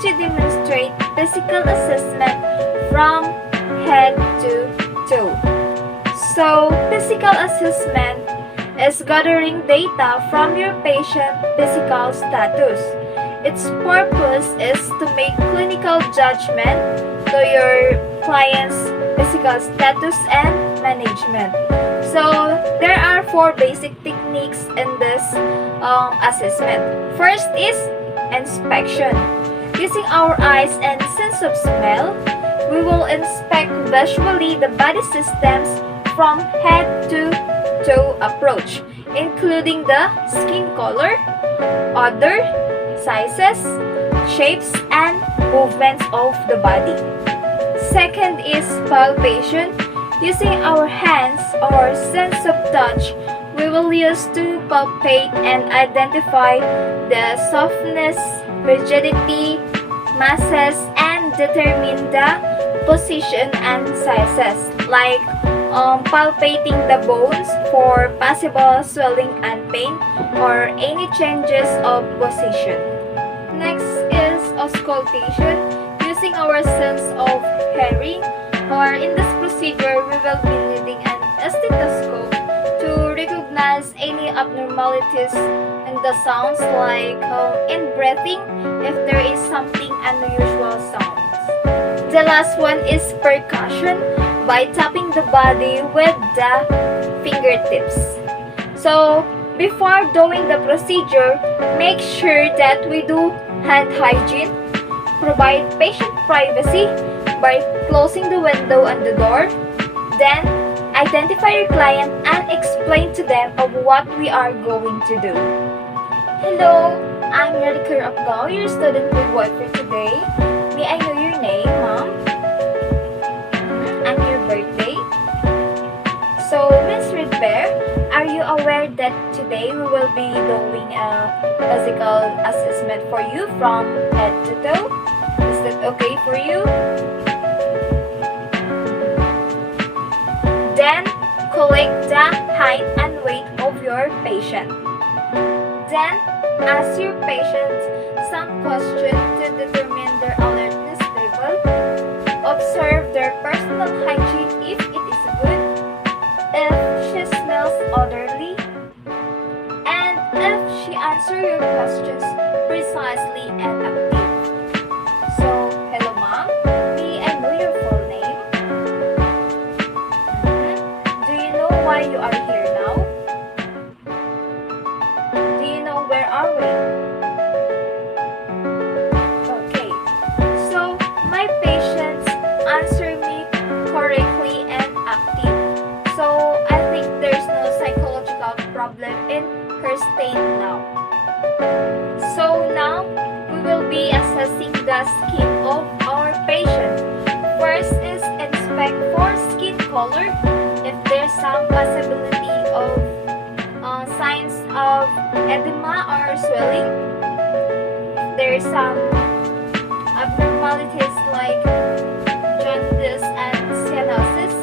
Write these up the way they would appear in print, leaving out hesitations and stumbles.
to demonstrate physical assessment from head to toe. So, physical assessment is gathering data from your patient physical status. Its purpose is to make clinical judgment to your client's physical status and management. So, there are four basic techniques in this assessment. First is inspection. Using our eyes and sense of smell, we will inspect visually the body systems from head to toe approach, including the skin color, odor, sizes, shapes, and movements of the body. Second is palpation. Using our hands or sense of touch, we will use to palpate and identify the softness, rigidity, masses, and determine the position and sizes, like palpating the bones for possible swelling and pain or any changes of position. Next is auscultation. Using our sense of hearing, or in this procedure, we will be needing an stethoscope to recognize any abnormalities in the sounds, like in breathing, if there is something unusual sounds. The last one is percussion, by tapping the body with the fingertips. So, before doing the procedure, make sure that we do hand hygiene, provide patient privacy by closing the window and the door, then identify your client and explain to them of what we are going to do. Hello, I'm Radhika Apgao, your student with Voice for today. May I know your name, ma'am? And your birthday? So, Ms. Redbear, are you aware that today we will be doing a physical assessment for you from head to toe? Is that okay for you? Then, collect the height and weight of your patient. Then, ask your patient some questions to determine their alertness level. Observe their personal hygiene if it is good, if she smells odorly, and if she answers your questions precisely and active. So, hello ma'am, may I know your full name? Do you know why you are here now? Do you know where are we? Okay, so my patients answer me correctly and active. So I think there's no psychological problem in her state now. So now we will be assessing the skin of our patient. First is inspect for skin color. If there's some possibility of signs of edema or swelling, there's some abnormalities like jaundice and cyanosis.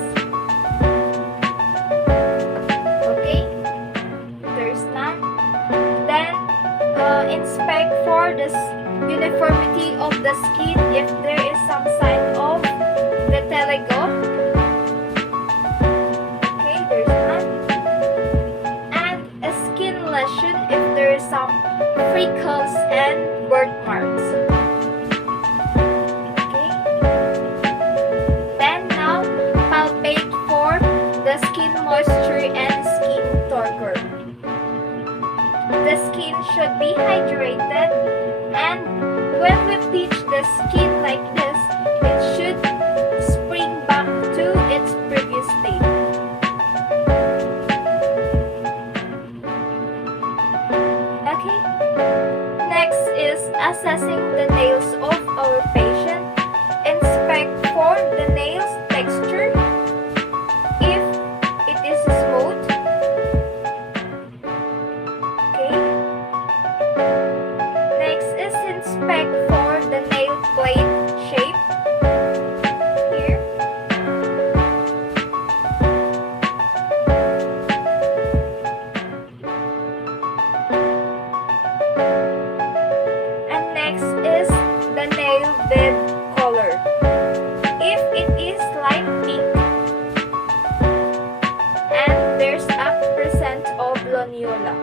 Okay, there's none. Then inspect for the uniformity of the skin. If there is some sign of vitiligo, okay, there's none. And a skin lesion if there is some freckles and birthmarks. Okay. Then now palpate for the skin moisture and skin turgor. The skin should be hydrated, and when we pinch the skin like this, it should spring back to its previous state. Okay. Next is assessing the nails of our patient. Inspect for the nails texture. If it is smooth. Okay. Next is inspect for the nail plate shape. the nail bed color. If it is light pink and there's a percent of laniola.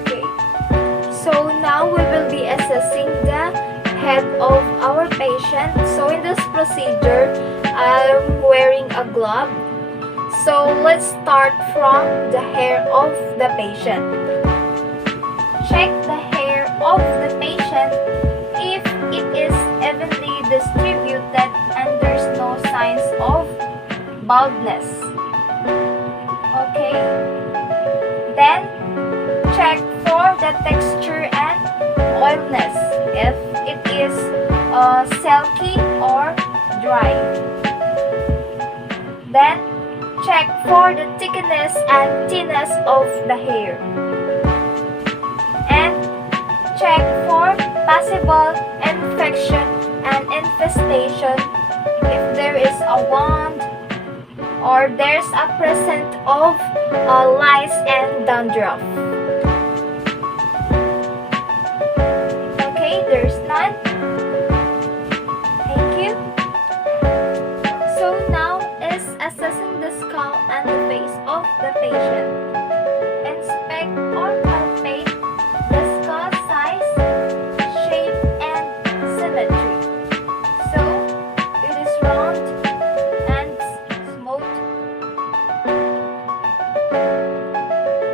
Okay. So now we will be assessing the head of our patient. So in this procedure, I'm wearing a glove. So let's start from the hair of the patient. Check the hair of the patient if it is evenly distributed and there's no signs of baldness. Okay. Then check for the texture and oiliness, if it is silky or dry. Then check for the thickness and thinness of the hair. And check for possible infection and infestation, if there is a wound or there's a presence of lice and dandruff. Okay, there's none. Thank you. So now is assessing the skull and the face of the patient. Inspect or palpate the skull size, shape, and symmetry. So it is round and smooth.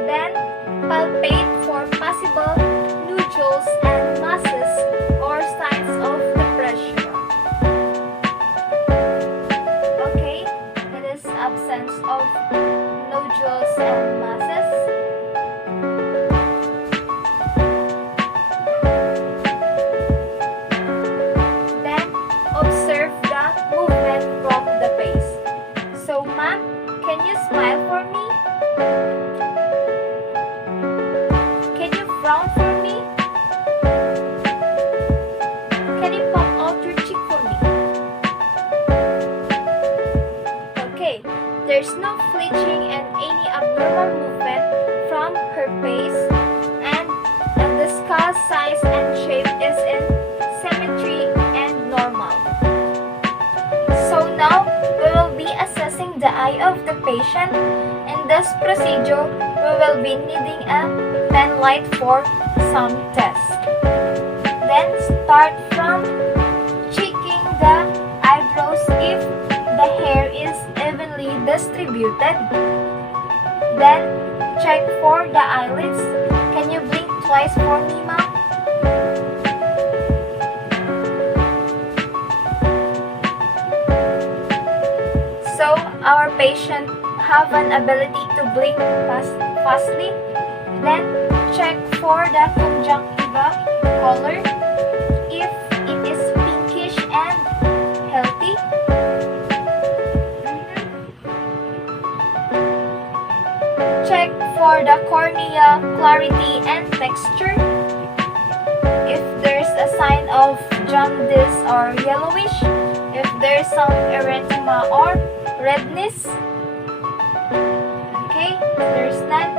Then palpate for possible nodules and masses or signs of depression. Okay, it is absence of nodules and masses. Then observe the movement from the face. So ma'am, can you smile for me? Can you frown for me? Can you pop out your cheek for me? Okay, there's no flinching and any abnormal movement from her face, and the skull size and shape is in symmetry and normal. So now we will be assessing the eye of the patient. In this procedure, we will be needing a pen light for some tests. Then start from checking the eyebrows if the hair is evenly distributed. Then check for the eyelids. Can you blink twice for me, ma'am? So our patient have an ability to blink fastly. Then check for the conjunctiva color, if it is pinkish and healthy. Check for the cornea clarity and texture, if there's a sign of jaundice or yellowish, if there's some erythema or redness. Okay, there's none.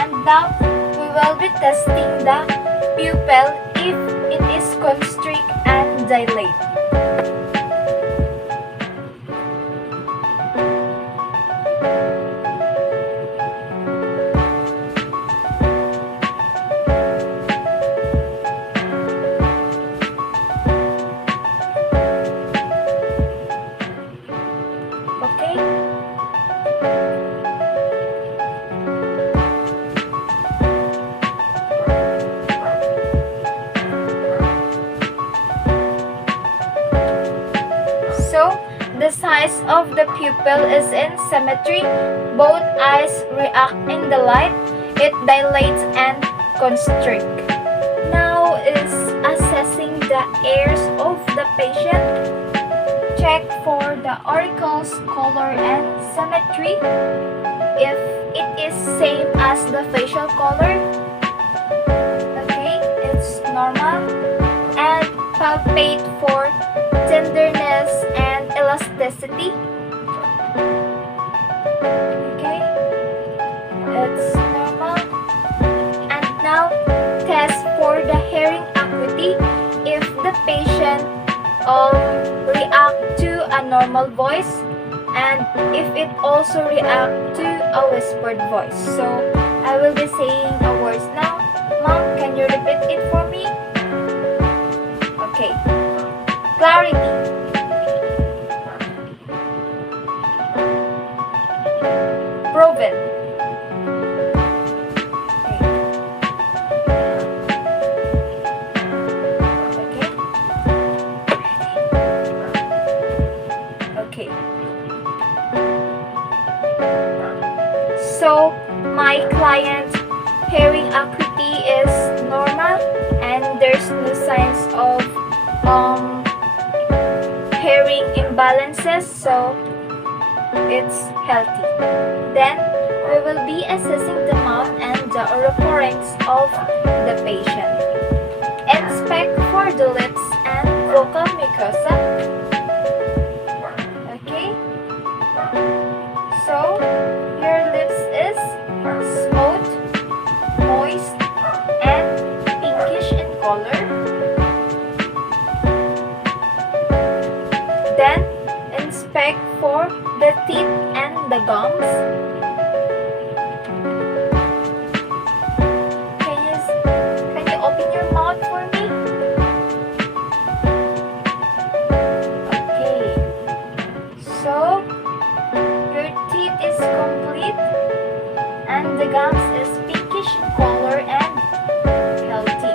And now we will be testing the pupil if it is constrict and dilate. The size of the pupil is in symmetry. Both eyes react in the light. It dilates and constricts. Now is assessing the ears of the patient. Check for the auricles color and symmetry. If it is same as the facial color, okay, it's normal. And palpate for tenderness and elasticity. Okay, it's normal. react to a normal voice, and if it also react to a whispered voice. So I will be saying a words now. Mom, can you repeat it for me? Okay. Clarity. Proven. Okay. So my client hearing acuity is normal and there's no signs of hearing imbalances, so it's healthy. Then we will be assessing the mouth and the oropharynx of the patient. Inspect for the lips and vocal mucosa. Okay, so your lips is smooth, moist, and pinkish in color. Then inspect for the teeth and the gums. Can you open your mouth for me? Okay. So your teeth is complete and the gums is pinkish in color and healthy.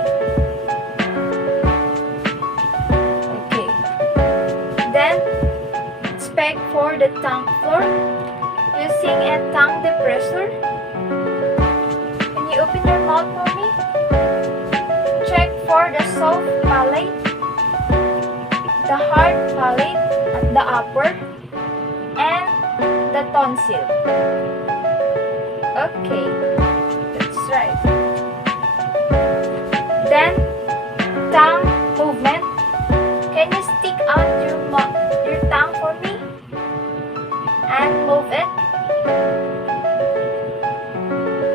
Okay. Then inspect for the tongue floor using a tongue depressor. Can you open your mouth for me? Check for the soft palate, the hard palate at the upper, and the tonsil. Okay, that's right. Then tongue movement. Can you stick out your tongue for me and move it?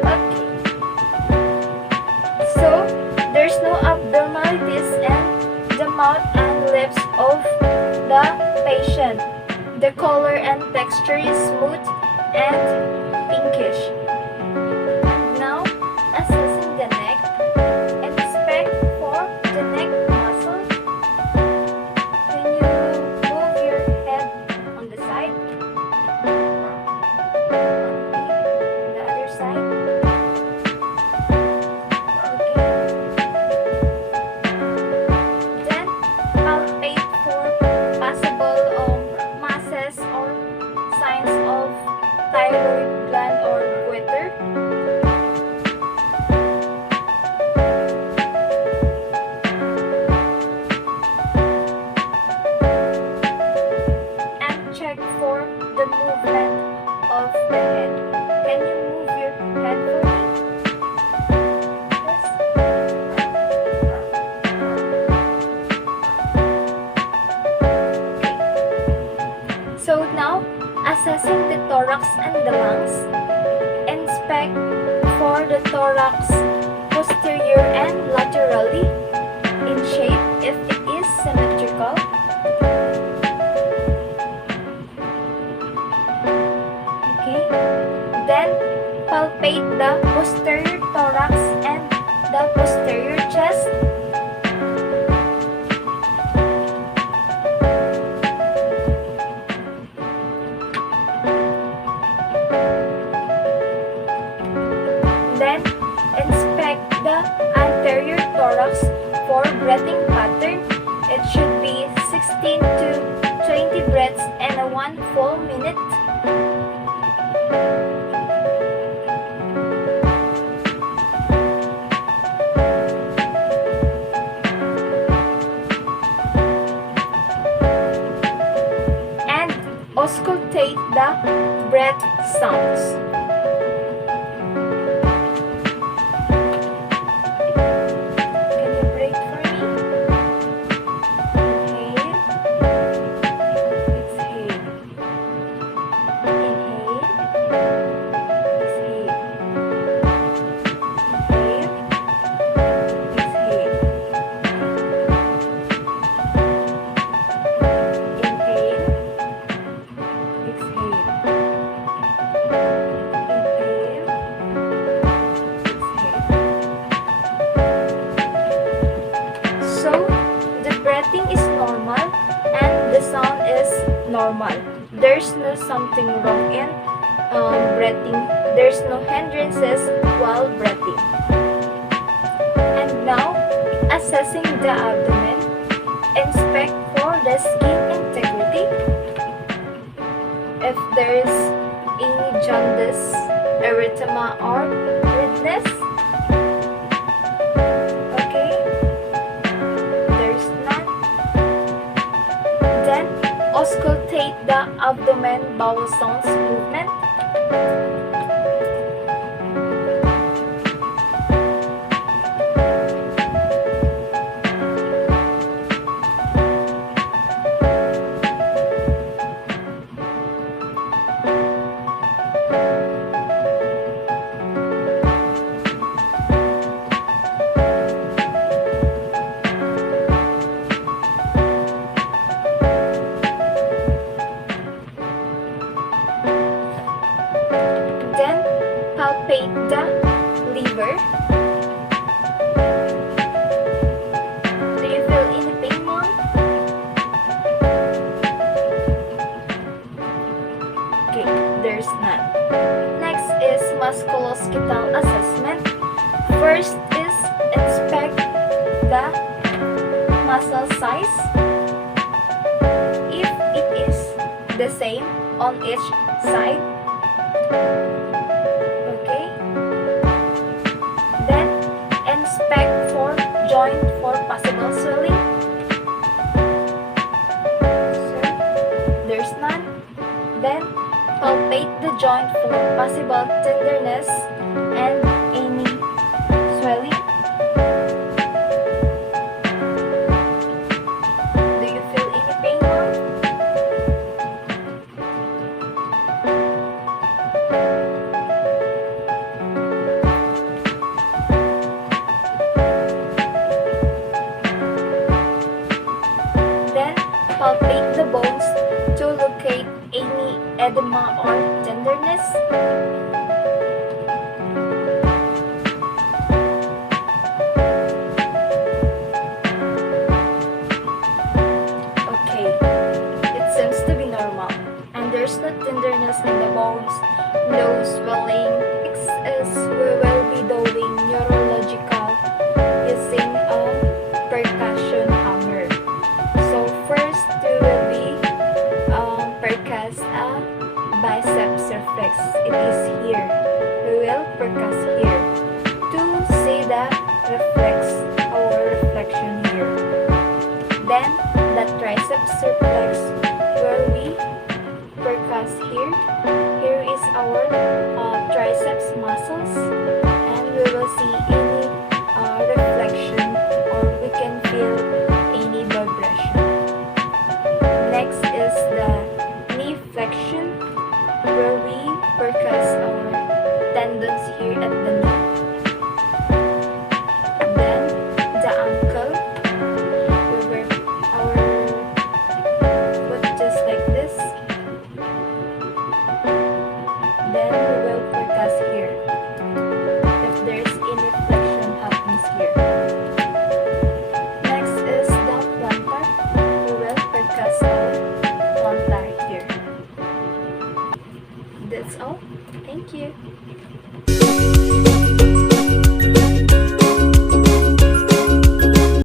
Okay. So there's no abnormalities in the mouth and lips of the patient. The color and texture is smooth and pinkish. And now assessing the neck. Inspect for the neck muscle. Can you move your head on the side? The other side. Okay. Then palpate for possible masses or signs of thyroid gland or goiter. And check for the movement of the head. Can you move your head for me? Yes. So now, assessing the thorax and the lungs. Inspect for the thorax posterior and laterally in shape if it is symmetrical. Okay. Then palpate the posterior thorax and the posterior chest. Then inspect the anterior thorax for breathing pattern. It should be 16 to 20 breaths in a 1 full minute. And auscultate the breath sounds. there's no something wrong in breathing. There's no hindrances while breathing. And now, assessing the abdomen, inspect for the skin integrity. If there is any jaundice, erythema, or redness, okay, there's none. Then auscultate the abdomen bowel sounds movement. Then palpate the liver. Do you feel any pain, Mom? Okay, there's none. Next is musculoskeletal assessment. First is inspect the muscle size. If it is the same on each side, okay, then inspect for joint for possible swelling. So there's none. Then palpate the joint for possible tenderness and any swelling. Do you feel any pain, Mom? Then palpate the bones to locate any edema or tenderness. Okay, it seems to be normal, and there's no tenderness in the bones, no swelling. As we will be doing neurological using a percussion hammer. So first we will be percuss a biceps reflex. It is here. We will percuss here to see the reflex or reflection here. Then the triceps reflex where we percuss here. Here is our triceps muscles, and we will see any reflection, or we can feel any vibration. Next is the knee flexion, where we percuss our tendons here at the knee. Then the ankle, we work our foot just like this. Then we will percuss here if there's any flexion happens here. Next is the plantar. We will percuss our plantar here. That's all. Thank you.